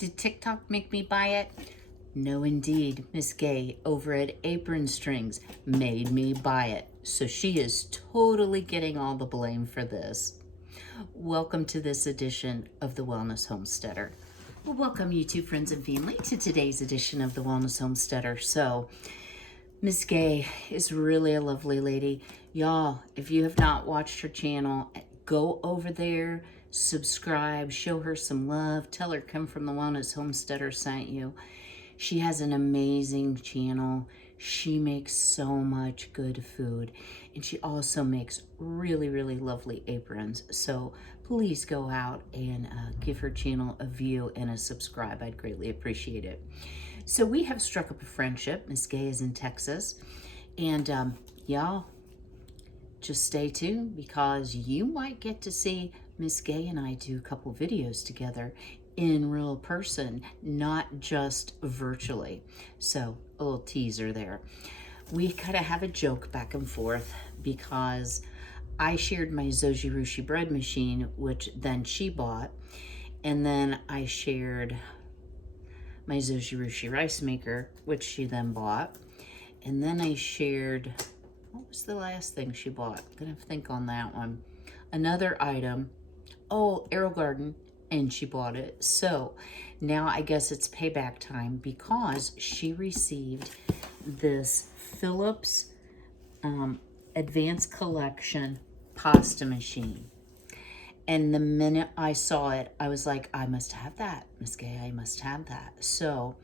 Did TikTok make me buy it? No, indeed. Miss Gay over at Apron Strings made me buy it. So she is totally getting all the blame for this. Welcome to this edition of the Wellness Homesteader. Well, welcome YouTube friends and family to today's edition of the Wellness Homesteader. So, Miss Gay is really a lovely lady. Y'all, if you have not watched her channel, go over there, subscribe, show her some love, tell her Come From the Wellness Homesteader sent you. She has an amazing channel. She makes so much good food, and she also makes really, really lovely aprons. So please go out and give her channel a view and a subscribe. I'd greatly appreciate it. So we have struck up a friendship. Miss Gay is in Texas, and y'all, just stay tuned because you might get to see Miss Gay and I do a couple videos together in real person, not just virtually. So a little teaser there. We kind of have a joke back and forth because I shared my Zoji Rushi bread machine, which then she bought, and then I shared my Zoji Rushi rice maker, which she then bought, and then I shared, what was the last thing she bought? I'm gonna think on that one. Another item, oh, Arrow Garden, and she bought it. So now I guess it's payback time because she received this Phillips Advanced Collection Pasta Machine. And the minute I saw it, I was like, I must have that, Miss Gay, I must have that. So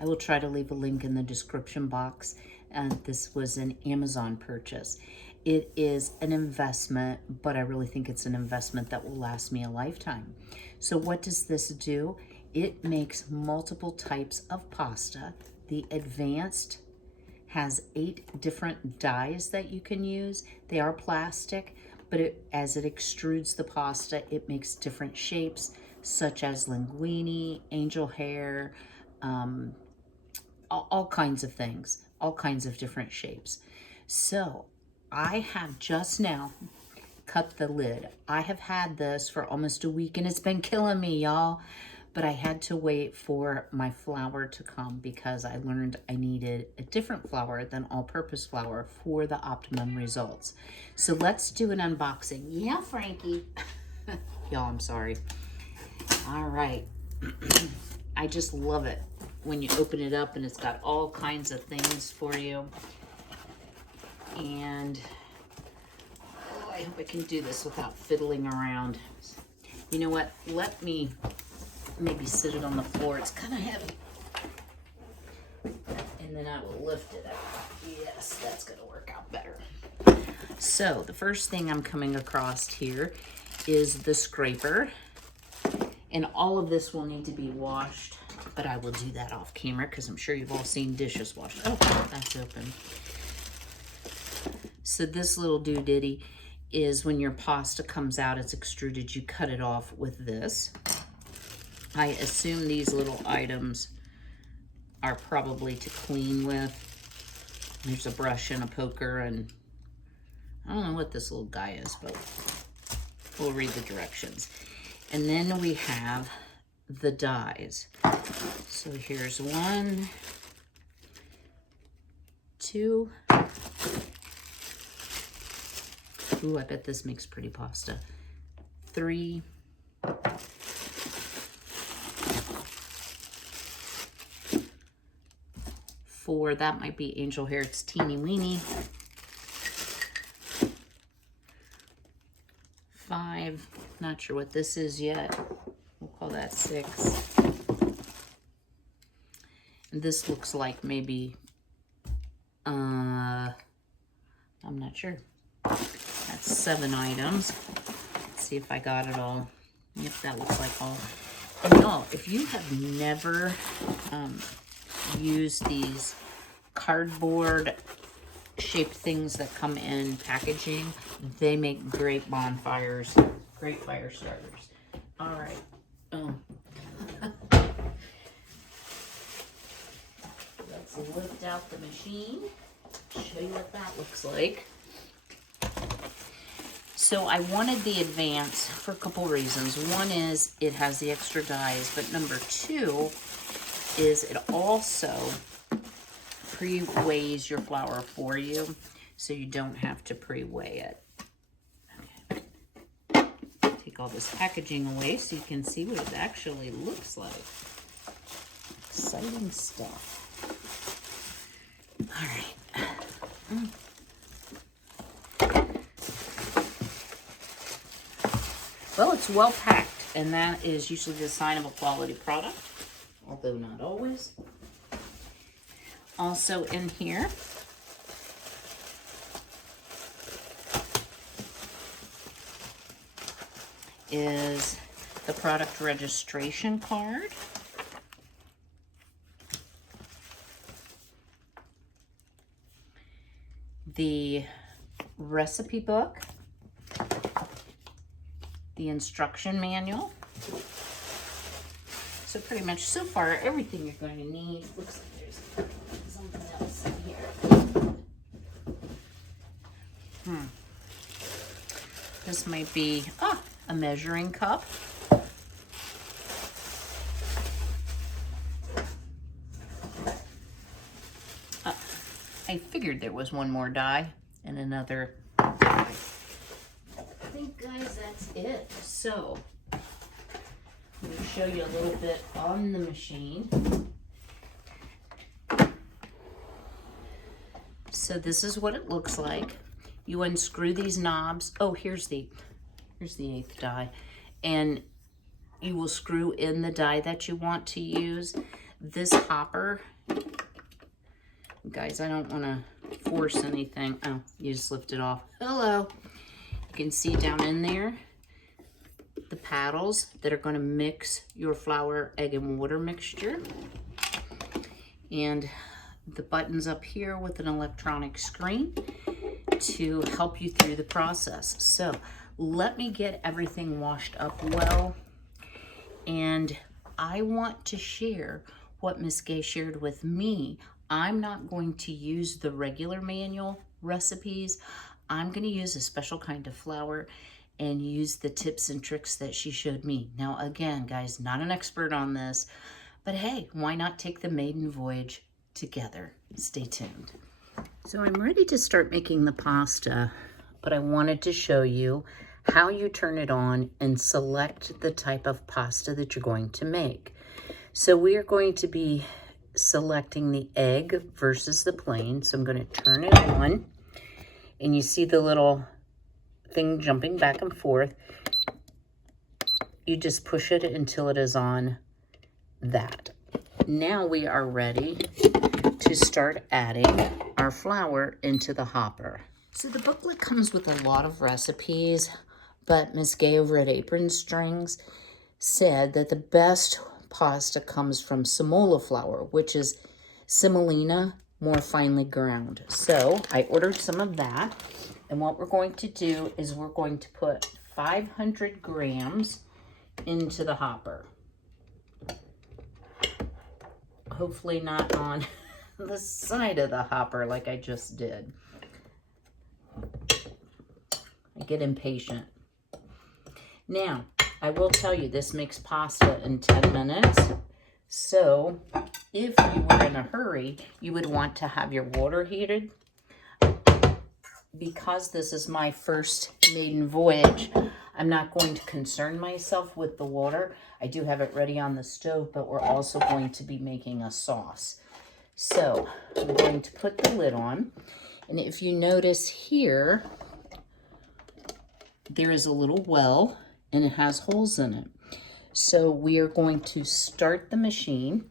I will try to leave a link in the description box. And this was an Amazon purchase. It is an investment, but I really think it's an investment that will last me a lifetime. So what does this do? It makes multiple types of pasta. The Advanced has 8 different dies that you can use. They are plastic, but as it extrudes the pasta, it makes different shapes, such as linguine, angel hair, all kinds of things, all kinds of different shapes. So I have just now cut the lid. I have had this for almost a week and it's been killing me, y'all. But I had to wait for my flour to come because I learned I needed a different flour than all-purpose flour for the optimum results. So let's do an unboxing. Yeah, Frankie. Y'all, I'm sorry. All right. I just love it when you open it up and it's got all kinds of things for you. And oh, I hope I can do this without fiddling around. You know what? Let me maybe sit it on the floor. It's kind of heavy. And then I will lift it up. Yes, that's going to work out better. So the first thing I'm coming across here is the scraper. And all of this will need to be washed, but I will do that off camera because I'm sure you've all seen dishes washed. Oh, that's open. So this little doodaddy is when your pasta comes out, it's extruded, you cut it off with this. I assume these little items are probably to clean with. There's a brush and a poker, and I don't know what this little guy is, but we'll read the directions. And then we have the dies. So here's 1, 2. Ooh, I bet this makes pretty pasta. 3. 4, that might be angel hair, it's teeny weeny. 5, not sure what this is yet. We'll call that 6. And this looks like maybe, I'm not sure. That's 7 items. Let's see if I got it all. Yep, that looks like all. And y'all, if you have never use these cardboard shaped things that come in packaging, they make great bonfires, great fire starters. All right. Oh. Let's lift out the machine, show you what that looks like. So So I wanted the Advance for a couple reasons. One is it has the extra dyes, but number two is it also pre-weighs your flour for you, so you don't have to pre-weigh it. Okay. Take all this packaging away so you can see what it actually looks like. Exciting stuff. All right. Well, it's well packed, and that is usually the sign of a quality product, although not always. Also in here is the product registration card. The recipe book, the instruction manual. So pretty much so far everything you're going to need. Looks like there's something else in here. This might be a measuring cup. I figured there was one more die and another die. I think, guys, that's it. So, let me show you a little bit on the machine. So this is what it looks like. You unscrew these knobs. Oh, here's the 8th die. And you will screw in the die that you want to use. This hopper, guys, I don't want to force anything. Oh, you just lift it off. Hello. You can see down in there the paddles that are going to mix your flour, egg, and water mixture. And the buttons up here with an electronic screen to help you through the process. So let me get everything washed up well. And I want to share what Miss Gay shared with me. I'm not going to use the regular manual recipes. I'm going to use a special kind of flour and use the tips and tricks that she showed me. Now, again, guys, not an expert on this, but hey, why not take the Maiden Voyage together? Stay tuned. So I'm ready to start making the pasta, but I wanted to show you how you turn it on and select the type of pasta that you're going to make. So we are going to be selecting the egg versus the plain. So I'm going to turn it on, and you see the little thing jumping back and forth. You just push it until it is on that. Now we are ready to start adding our flour into the hopper. So the booklet comes with a lot of recipes, but Miss Gay over at Apron Strings said that the best pasta comes from semola flour, which is semolina more finely ground. So I ordered some of that, and what we're going to do is we're going to put 500 grams into the hopper. Hopefully not on the side of the hopper like I just did. I get impatient. Now, I will tell you, this makes pasta in 10 minutes. So, if you were in a hurry, you would want to have your water heated. Because this is my first maiden voyage, I'm not going to concern myself with the water. I do have it ready on the stove, but we're also going to be making a sauce. So, I'm going to put the lid on. And if you notice here, there is a little well, and it has holes in it. So we are going to start the machine.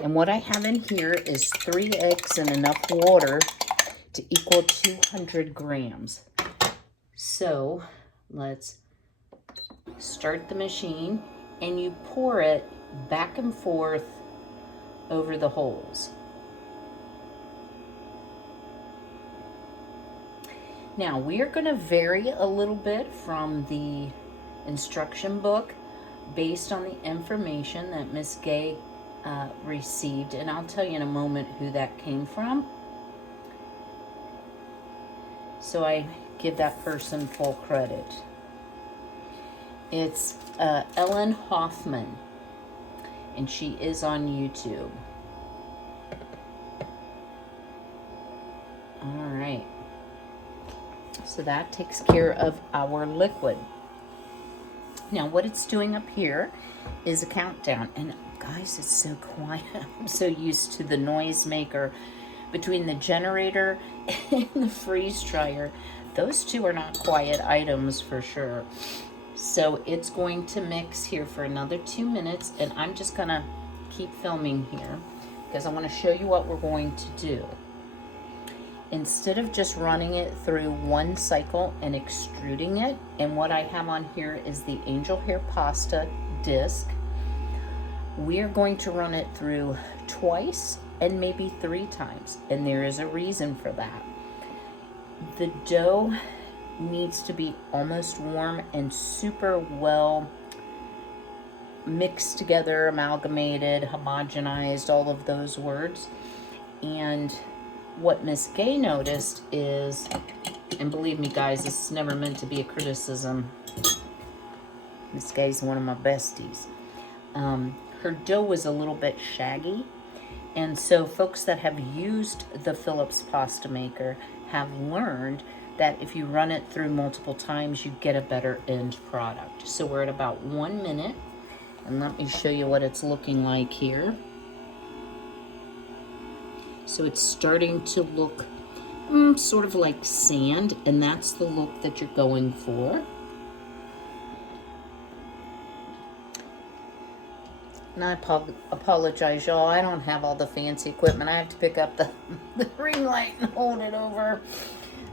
And what I have in here is 3 eggs and enough water to equal 200 grams. So let's start the machine, and you pour it back and forth over the holes. Now we are going to vary a little bit from the instruction book based on the information that Miss Gay received, and I'll tell you in a moment who that came from. So I give that person full credit. It's Ellen Hoffman, and she is on YouTube. All right. So that takes care of our liquid. Now what it's doing up here is a countdown. And guys, it's so quiet. I'm so used to the noise maker. Between the generator and the freeze dryer, those two are not quiet items for sure. So it's going to mix here for another 2 minutes, and I'm just gonna keep filming here because I want to show you what we're going to do. Instead of just running it through one cycle and extruding it, and what I have on here is the angel hair pasta disc, we're going to run it through twice and maybe 3 times, and there is a reason for that. The dough needs to be almost warm and super well mixed together, amalgamated, homogenized, all of those words. And what Miss Gay noticed is, and believe me guys, this is never meant to be a criticism. Miss Gay's one of my besties. Her dough was a little bit shaggy. And so folks that have used the Phillips pasta maker have learned that if you run it through multiple times, you get a better end product. So we're at about 1 minute, and let me show you what it's looking like here. So it's starting to look sort of like sand, and that's the look that you're going for. And I apologize, y'all. I don't have all the fancy equipment. I have to pick up the ring light and hold it over.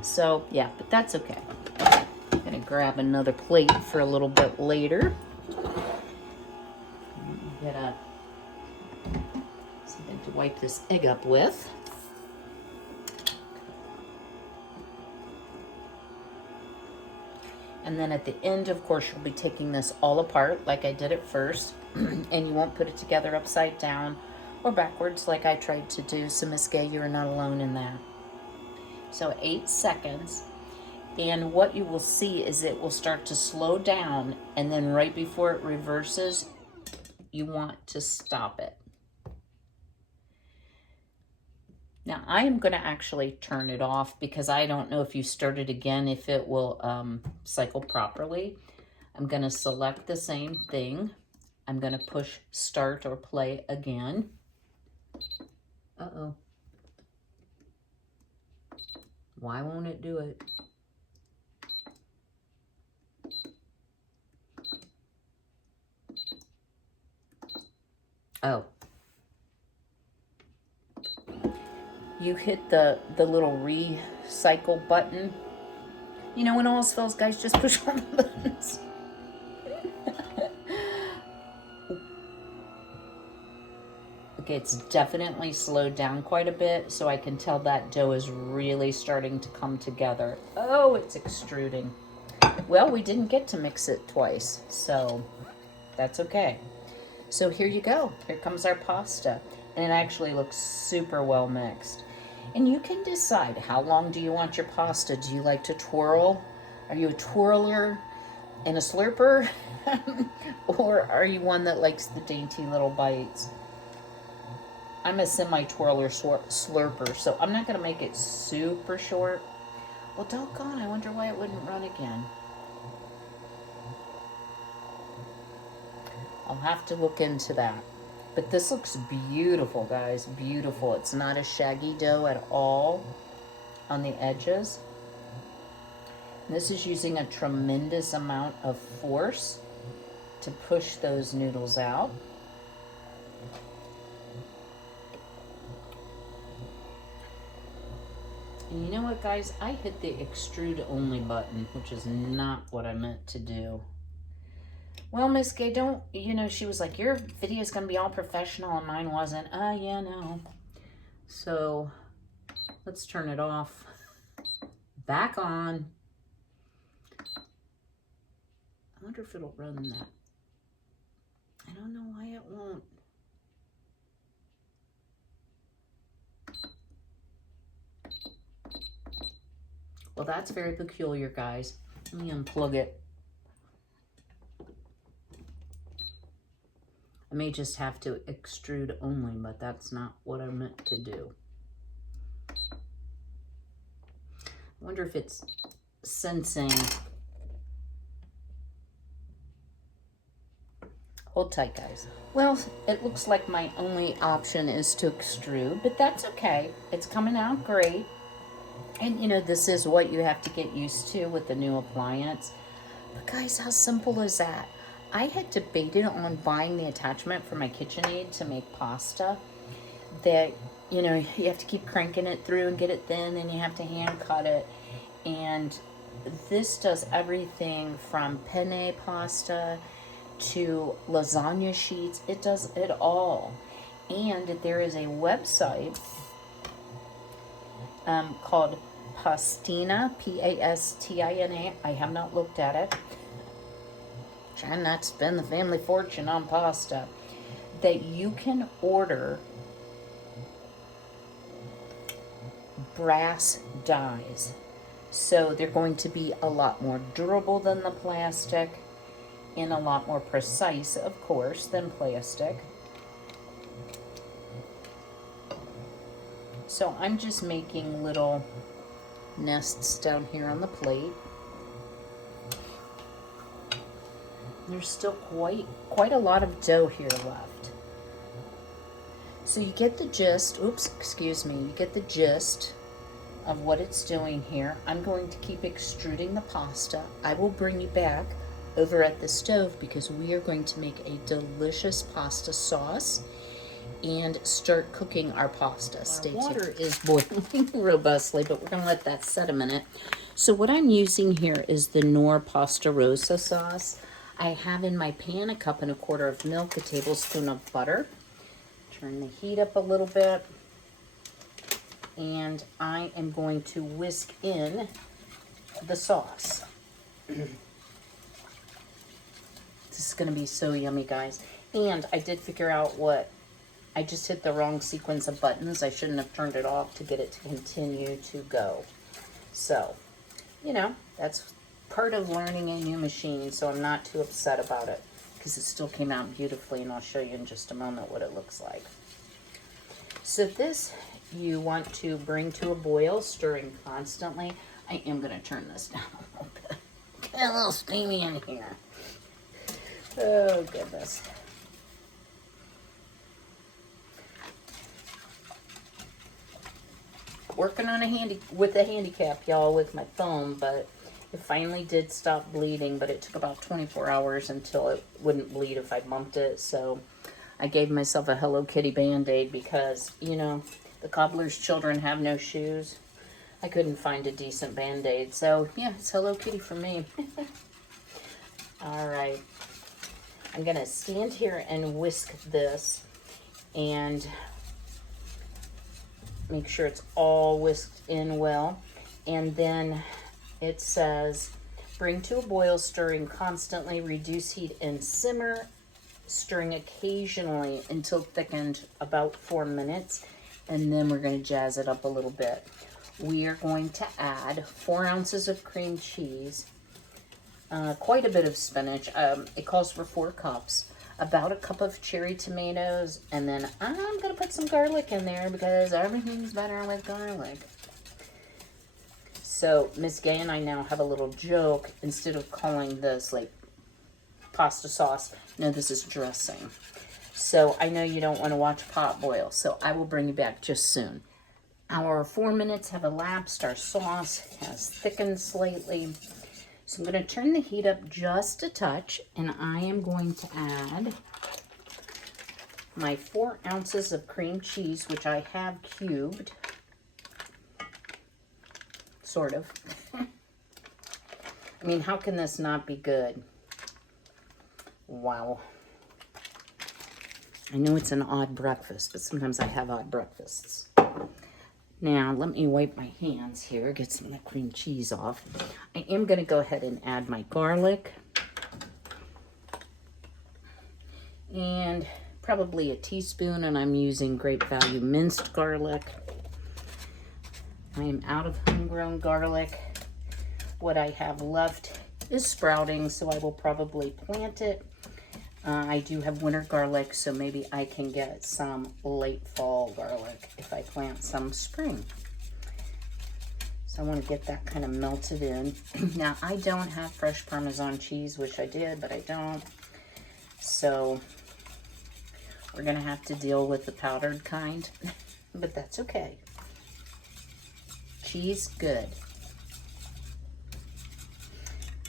So, yeah, but that's okay. I'm going to grab another plate for a little bit later. Get something to wipe this egg up with. And then at the end, of course, you'll be taking this all apart like I did at first. And you won't put it together upside down or backwards like I tried to do. So Miss Gay, you're not alone in that. So 8 seconds. And what you will see is it will start to slow down, and then right before it reverses, you want to stop it. Now I am going to actually turn it off because I don't know if you start it again, if it will cycle properly. I'm going to select the same thing. I'm going to push start or play again. Uh-oh. Why won't it do it? Oh. You hit the little recycle button. You know, when all else fails, guys, just push all the buttons. Okay, it's definitely slowed down quite a bit, so I can tell that dough is really starting to come together. Oh, it's extruding. Well, we didn't get to mix it twice, so that's okay. So here you go. Here comes our pasta. And it actually looks super well mixed. And you can decide, how long do you want your pasta? Do you like to twirl? Are you a twirler and a slurper? Or are you one that likes the dainty little bites? I'm a semi-twirler slurper, so I'm not going to make it super short. Well, doggone, I wonder why it wouldn't run again. I'll have to look into that. But this looks beautiful, guys. Beautiful. It's not a shaggy dough at all on the edges. This is using a tremendous amount of force to push those noodles out. And you know what, guys? I hit the extrude only button, which is not what I meant to do. Well, Miss Gay, don't, you know, she was like, your video is going to be all professional and mine wasn't. Yeah, no. So let's turn it off. Back on. I wonder if it'll run that. I don't know why it won't. Well, that's very peculiar, guys. Let me unplug it. I may just have to extrude only, but that's not what I meant to do. I wonder if it's sensing. Hold tight, guys. Well, it looks like my only option is to extrude, but that's okay. It's coming out great. And you know, this is what you have to get used to with the new appliance. But guys, how simple is that? I had debated on buying the attachment for my KitchenAid to make pasta that, you know, you have to keep cranking it through and get it thin, and you have to hand cut it. And this does everything from penne pasta to lasagna sheets. It does it all. And there is a website called Pastina, Pastina. I have not looked at it. Trying not to spend the family fortune on pasta. That you can order brass dies. So they're going to be a lot more durable than the plastic and a lot more precise, of course, than plastic. So I'm just making little nests down here on the plate. There's still quite a lot of dough here left. So you get the gist, you get the gist of what it's doing here. I'm going to keep extruding the pasta. I will bring you back over at the stove because we are going to make a delicious pasta sauce and start cooking our pasta. Stay tuned. Water is boiling robustly, but we're going to let that set a minute. So what I'm using here is the Knorr Pasta Rosa sauce. I have in my pan 1.25 cups of milk, 1 tablespoon of butter. Turn the heat up a little bit. And I am going to whisk in the sauce. This is going to be so yummy, guys. And I did figure out I just hit the wrong sequence of buttons. I shouldn't have turned it off to get it to continue to go. So, you know, that's part of learning a new machine, so I'm not too upset about it because it still came out beautifully, and I'll show you in just a moment what it looks like. So this you want to bring to a boil, stirring constantly. I am going to turn this down a little bit. Get a little steamy in here. Oh, goodness. Working on a handicap, y'all, with my phone, but it finally did stop bleeding, but it took about 24 hours until it wouldn't bleed if I bumped it. So I gave myself a Hello Kitty Band-Aid because, you know, the cobbler's children have no shoes. I couldn't find a decent Band-Aid. So, yeah, it's Hello Kitty for me. All right. I'm going to stand here and whisk this and make sure it's all whisked in well. And then it says, bring to a boil, stirring constantly, reduce heat and simmer, stirring occasionally until thickened, about 4 minutes. And then we're going to jazz it up a little bit. We are going to add 4 ounces of cream cheese, quite a bit of spinach. It calls for 4 cups, about 1 cup of cherry tomatoes, and then I'm going to put some garlic in there because everything's better with garlic. So Miss Gay and I now have a little joke. Instead of calling this like pasta sauce, no, this is dressing. So I know you don't want to watch pot boil, so I will bring you back just soon. Our 4 minutes have elapsed. Our sauce has thickened slightly. So I'm going to turn the heat up just a touch, and I am going to add my 4 ounces of cream cheese, which I have cubed. Sort of. I mean, how can this not be good? Wow. I know it's an odd breakfast, but sometimes I have odd breakfasts. Now, let me wipe my hands here, get some of the cream cheese off. I am going to go ahead and add my garlic. And probably a teaspoon, and I'm using Great Value minced garlic. I am out of homegrown garlic. what I have left is sprouting, so I will probably plant it. I do have winter garlic, so maybe I can get some late fall garlic if I plant some spring. So I want to get that kind of melted in. Now, I don't have fresh Parmesan cheese. Wish I did, but I don't. So we're going to have to deal with the powdered kind, but that's okay. Cheese, good.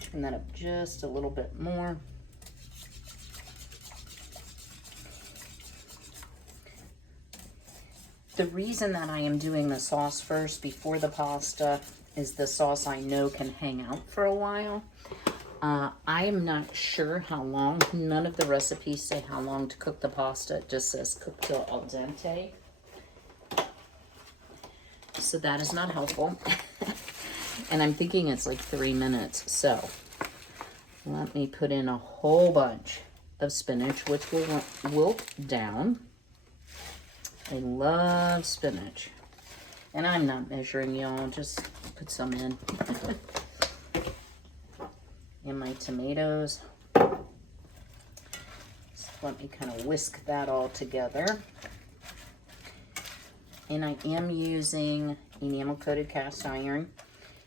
Turn that up just a little bit more. The reason that I am doing the sauce first before the pasta is the sauce I know can hang out for a while. I am not sure how long. None of the recipes say how long to cook the pasta. It just says cook till al dente. So that is not helpful. And I'm thinking it's like 3 minutes. So let me put in a whole bunch of spinach, which will wilt down. I love spinach. And I'm not measuring, y'all. Just put some in. And my tomatoes. So let me kind of whisk that all together. And I am using enamel coated cast iron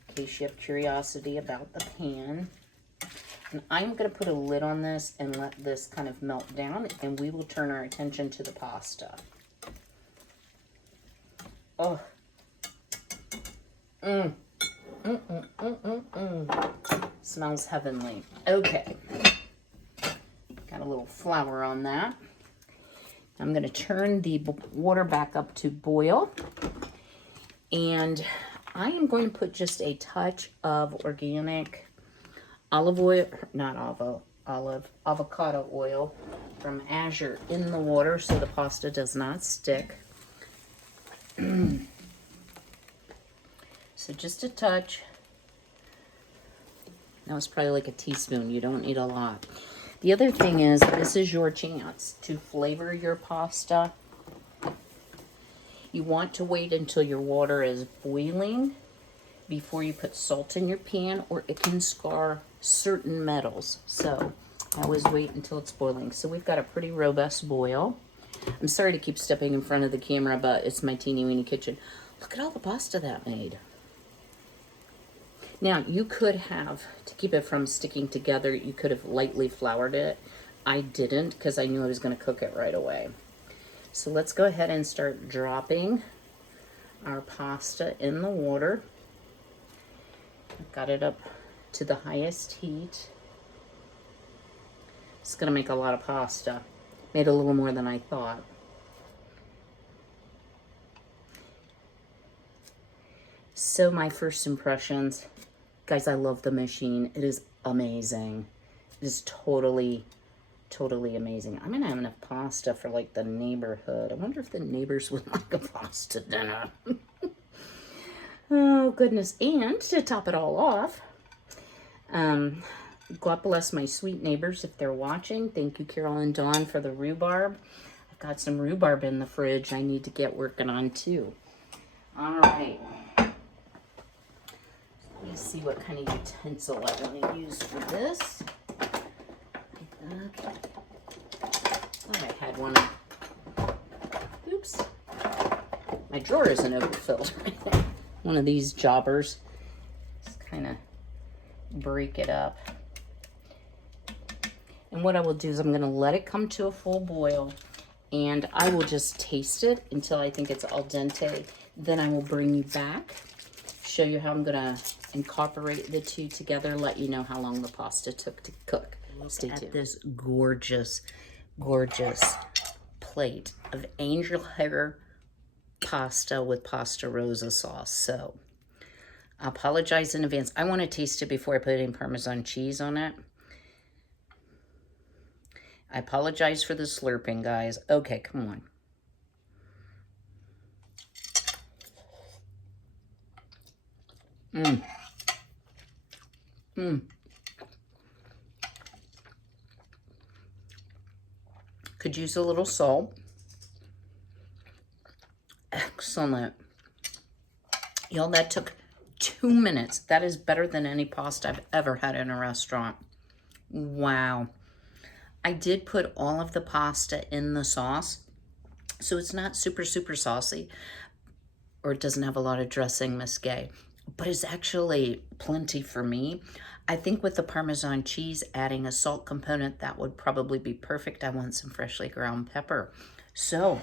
in case you have curiosity about the pan. And I'm going to put a lid on this and let this kind of melt down, and we will turn our attention to the pasta. Oh. Smells heavenly. Okay. Got a little flour on that. I'm going to turn the water back up to boil. And I am going to put just a touch of organic olive oil, not olive, avocado oil from Azure in the water so the pasta does not stick. So just a touch. That was probably like a teaspoon. You don't need a lot. The other thing is, this is your chance to flavor your pasta. You want to wait until your water is boiling before you put salt in your pan, or it can scar certain metals. So I always wait until it's boiling. So we've got a pretty robust boil. I'm sorry to keep stepping in front of the camera, but it's my teeny weeny kitchen. Look at all the pasta that made. Now, you could have, to keep it from sticking together, you could have lightly floured it. I didn't because I knew I was going to cook it right away. So let's go ahead and start dropping our pasta in the water. I've got it up to the highest heat. It's going to make a lot of pasta. Made a little more than I thought. So my first impressions, guys, I love the machine. It is amazing. It is totally amazing. I'm gonna have enough pasta for like the neighborhood. I wonder if the neighbors would like a pasta dinner. Oh goodness. And to top it all off, God bless my sweet neighbors if they're watching. Thank you, Carol and Dawn, for the rhubarb. I've got some rhubarb in the fridge I need to get working on too. All right. Let me see what kind of utensil I want to use for this. Okay. Thought I had one. Oops. My drawer isn't overfilled. One of these jobbers. Just kind of break it up. And what I will do is I'm going to let it come to a full boil, and I will just taste it until I think it's al dente. Then I will bring you back, show you how I'm going to incorporate the two together, let you know how long the pasta took to cook. Stay tuned. At this gorgeous plate of angel hair pasta with pasta rosa sauce. So I apologize in advance. I want to taste it before I put any Parmesan cheese on it. I apologize for the slurping, guys. Okay, come on. Could use a little salt. Excellent. Y'all, that took 2 minutes. That is better than any pasta I've ever had in a restaurant. Wow. I did put all of the pasta in the sauce, so it's not super, super saucy, or it doesn't have a lot of dressing, Miss Gay, but it's actually plenty for me. I think with the Parmesan cheese, adding a salt component, that would probably be perfect. I want some freshly ground pepper. So,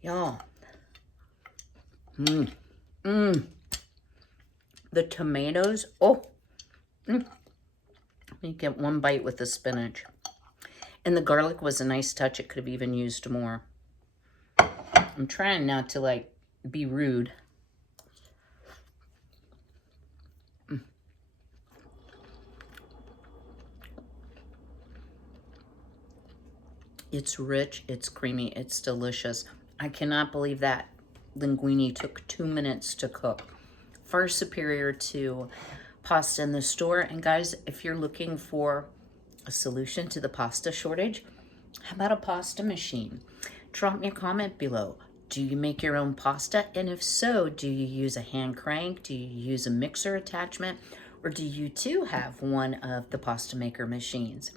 y'all, the tomatoes, you get one bite with the spinach. And the garlic was a nice touch. It could have even used more. I'm trying not to, like, be rude. It's rich, it's creamy, it's delicious. I cannot believe that linguine took 2 minutes to cook. Far superior to pasta in the store. And guys, if you're looking for a solution to the pasta shortage, how about a pasta machine? Drop me a comment below. Do you make your own pasta? And if so, do you use a hand crank? Do you use a mixer attachment? Or do you too have one of the pasta maker machines?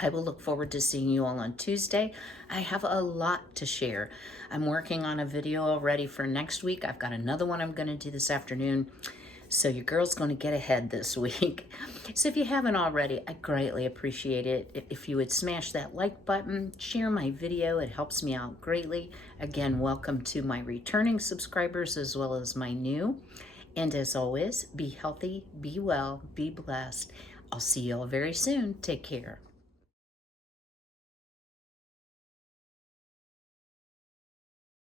I will look forward to seeing you all on Tuesday. I have a lot to share. I'm working on a video already for next week. I've got another one I'm going to do this afternoon. So your girl's going to get ahead this week. So if you haven't already, I greatly appreciate it. If you would smash that like button, share my video, it helps me out greatly. Again, welcome to my returning subscribers as well as my new. And as always, be healthy, be well, be blessed. I'll see you all very soon. Take care.